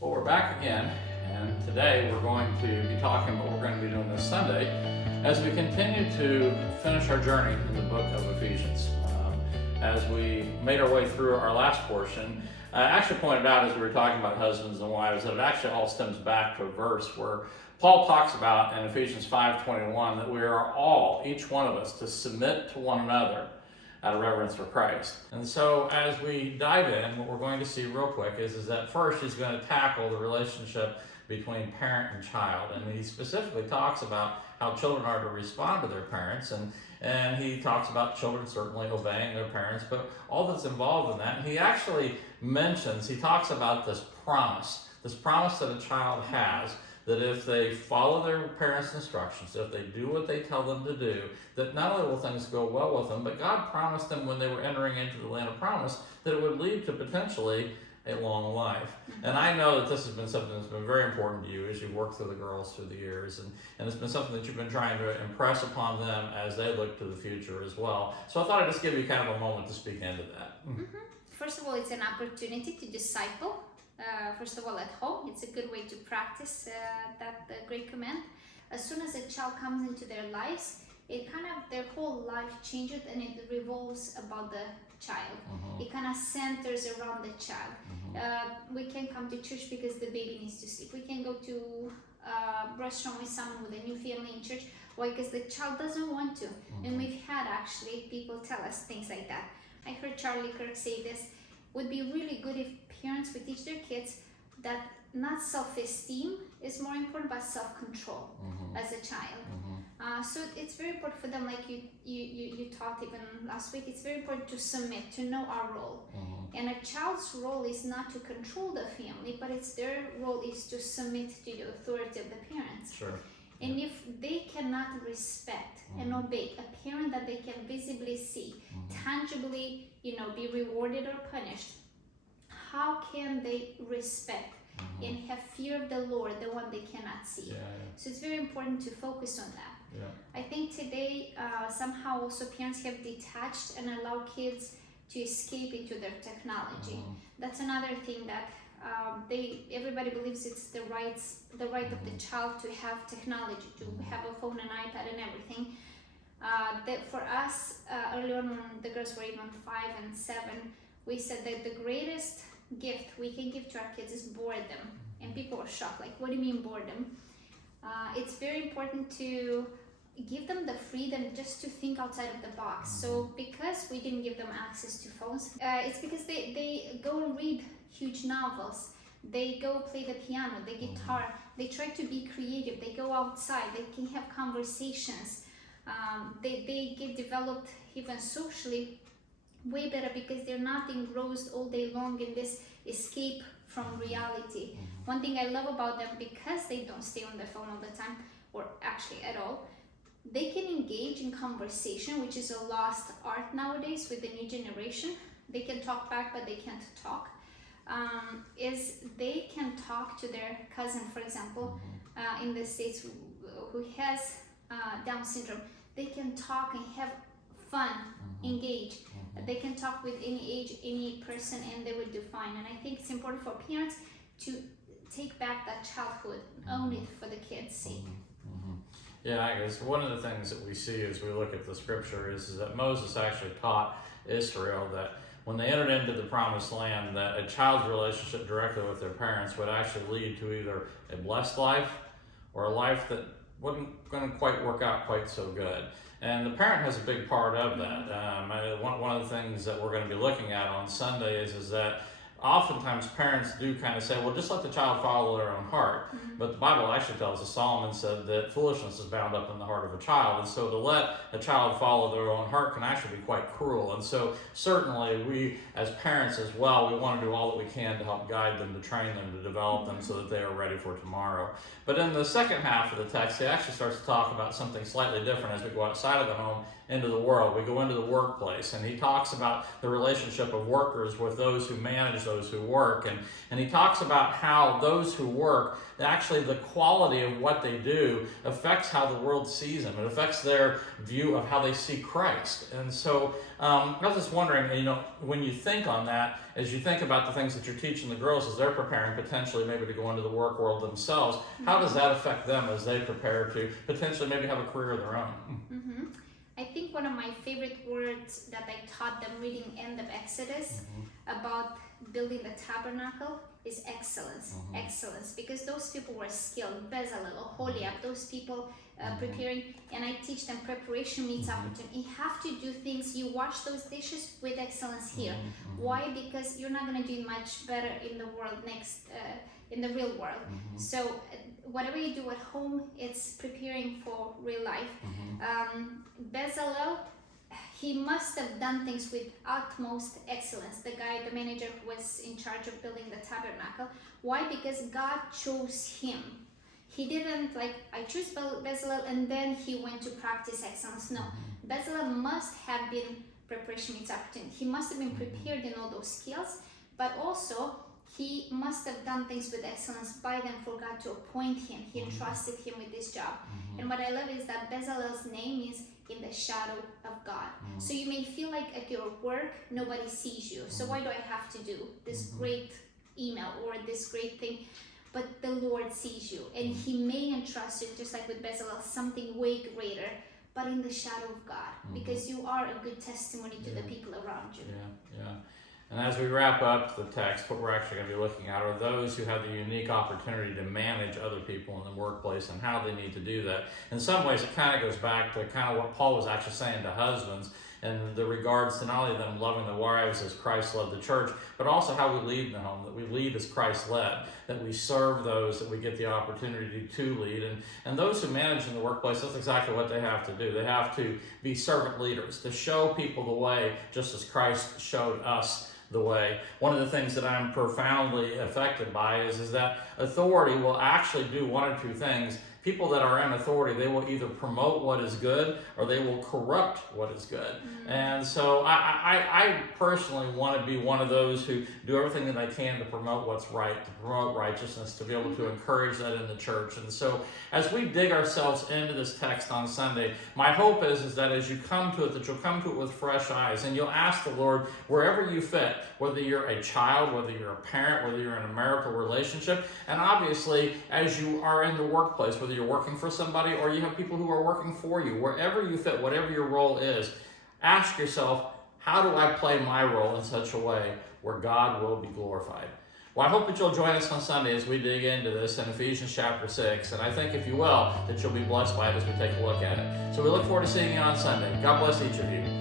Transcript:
Well, we're back again, and today we're going to be talking about what we're going to be doing this Sunday as we continue to finish our journey in the book of Ephesians. As we made our way through our last portion, I actually pointed out as we were talking about husbands and wives that it actually all stems back to a verse where Paul talks about in Ephesians 5:21 that we are all, each one of us, to submit to one another out of reverence for Christ. And so as we dive in, what we're going to see real quick is that first he's going to tackle the relationship between parent and child. And he specifically talks about how children are to respond to their parents. And he talks about children certainly obeying their parents, but all that's involved in that. And he actually mentions, he talks about this promise that a child has, that if they follow their parents' instructions, if they do what they tell them to do, that not only will things go well with them, but God promised them when they were entering into the land of promise that it would lead to potentially a long life. And I know that this has been something that's been very important to you as you work through the girls through the years, and it's been something that you've been trying to impress upon them as they look to the future as well. So I thought I'd just give you kind of a moment to speak into that. First of all, it's an opportunity to disciple. First of all, at home, it's a good way to practice that great command. As soon as a child comes into their lives, it kind of, their whole life changes and it revolves about the child. It kind of centers around the child. We can come to church because the baby needs to sleep. We can go to a restaurant with someone with a new family in church. Why? Because the child doesn't want to. And we've had actually people tell us things like that. I heard Charlie Kirk say this. Would be really good if parents would teach their kids that not self-esteem is more important, but self-control as a child. So it's very important for them, like you taught even last week, it's very important to submit, to know our role. And a child's role is not to control the family, but it's their role is to submit to the authority of the parents. Sure. And if they cannot respect and obey a parent that they can visibly see, tangibly, be rewarded or punished, how can they respect and have fear of the Lord, the one they cannot see? So it's very important to focus on that. I think today somehow also parents have detached and allow kids to escape into their technology. That's another thing that everybody believes it's the right of the child to have technology, to have a phone and iPad and everything. That for us, early on when the girls were even 5 and 7, we said that the greatest gift we can give to our kids is boredom. And people were shocked, like, what do you mean boredom? It's very important to give them the freedom just to think outside of the box. So because we didn't give them access to phones, it's because they go and read huge novels, they go play the piano, the guitar, they try to be creative, they go outside, they can have conversations, they get developed even socially way better because they're not engrossed all day long in this escape from reality. One thing I love about them, because they don't stay on their phone all the time, or actually at all, they can engage in conversation, which is a lost art nowadays with the new generation. They can talk back, but they can't talk. Is they can talk to their cousin, for example, in the States who has Down syndrome. They can talk and have fun, engage. They can talk with any age, any person, and they will do fine. And I think it's important for parents to take back that childhood, own it for the kids' sake. Yeah, I guess one of the things that we see as we look at the scripture is that Moses actually taught Israel that when they entered into the promised land, that a child's relationship directly with their parents would actually lead to either a blessed life or a life that wasn't going to quite work out quite so good. And the parent has a big part of that. One of the things that we're going to be looking at on Sunday is that oftentimes parents do kind of say, well, just let the child follow their own heart. But the Bible actually tells us, Solomon said that foolishness is bound up in the heart of a child. And so to let a child follow their own heart can actually be quite cruel. And so certainly we as parents as well, we want to do all that we can to help guide them, to train them, to develop them so that they are ready for tomorrow. But in the second half of the text, he actually starts to talk about something slightly different as we go outside of the home into the world. We go into the workplace, and he talks about the relationship of workers with those who manage those who work. And he talks about how those who work, actually the quality of what they do affects how the world sees them. It affects their view of how they see Christ. And so I was just wondering, when you think on that, as you think about the things that you're teaching the girls as they're preparing potentially maybe to go into the work world themselves, how does that affect them as they prepare to potentially maybe have a career of their own? Mm-hmm. I think one of my favorite words that I taught them reading end of Exodus about building the tabernacle is excellence. Excellence, because those people were skilled. Bezalel, Oholiab, those people preparing, and I teach them preparation meets opportunity. You have to do things, you wash those dishes with excellence here. Why? Because you're not going to do much better in the world in the real world. So whatever you do at home, it's preparing for real life. Bezalel, he must have done things with utmost excellence. The manager who was in charge of building the tabernacle. Why? Because God chose him. He didn't I choose Bezalel and then he went to practice excellence. No, Bezalel must have been preparation meets opportunity. He must have been prepared in all those skills, but also he must have done things with excellence by then for God to appoint him. He entrusted him with this job. And what I love is that Bezalel's name is in the shadow of God. So you may feel like at your work, nobody sees you. So why do I have to do this great email or this great thing? But the Lord sees you, and he may entrust you, just like with Bezalel, something way greater, but in the shadow of God, because you are a good testimony to the people around you. Yeah. And as we wrap up the text, what we're actually going to be looking at are those who have the unique opportunity to manage other people in the workplace and how they need to do that. In some ways, it kind of goes back to kind of what Paul was actually saying to husbands in the regards to not only them loving the wives as Christ loved the church, but also how we lead in the home, that we lead as Christ led, that we serve those that we get the opportunity to lead. And those who manage in the workplace, that's exactly what they have to do. They have to be servant leaders, to show people the way, just as Christ showed us the way. One of the things that I'm profoundly affected by is that authority will actually do one or two things. People that are in authority, they will either promote what is good or they will corrupt what is good. And so I personally want to be one of those who do everything that I can to promote what's right, to promote righteousness, to be able to encourage that in the church. And so as we dig ourselves into this text on Sunday, my hope is that as you come to it, that you'll come to it with fresh eyes and you'll ask the Lord, wherever you fit, whether you're a child, whether you're a parent, whether you're in a marital relationship, and obviously as you are in the workplace, whether you're working for somebody or you have people who are working for you, wherever you fit, whatever your role is, ask yourself, how do I play my role in such a way where God will be glorified? Well, I hope that you'll join us on Sunday as we dig into this in Ephesians chapter 6. And I think, if you will, that you'll be blessed by it as we take a look at it. So we look forward to seeing you on Sunday. God bless each of you.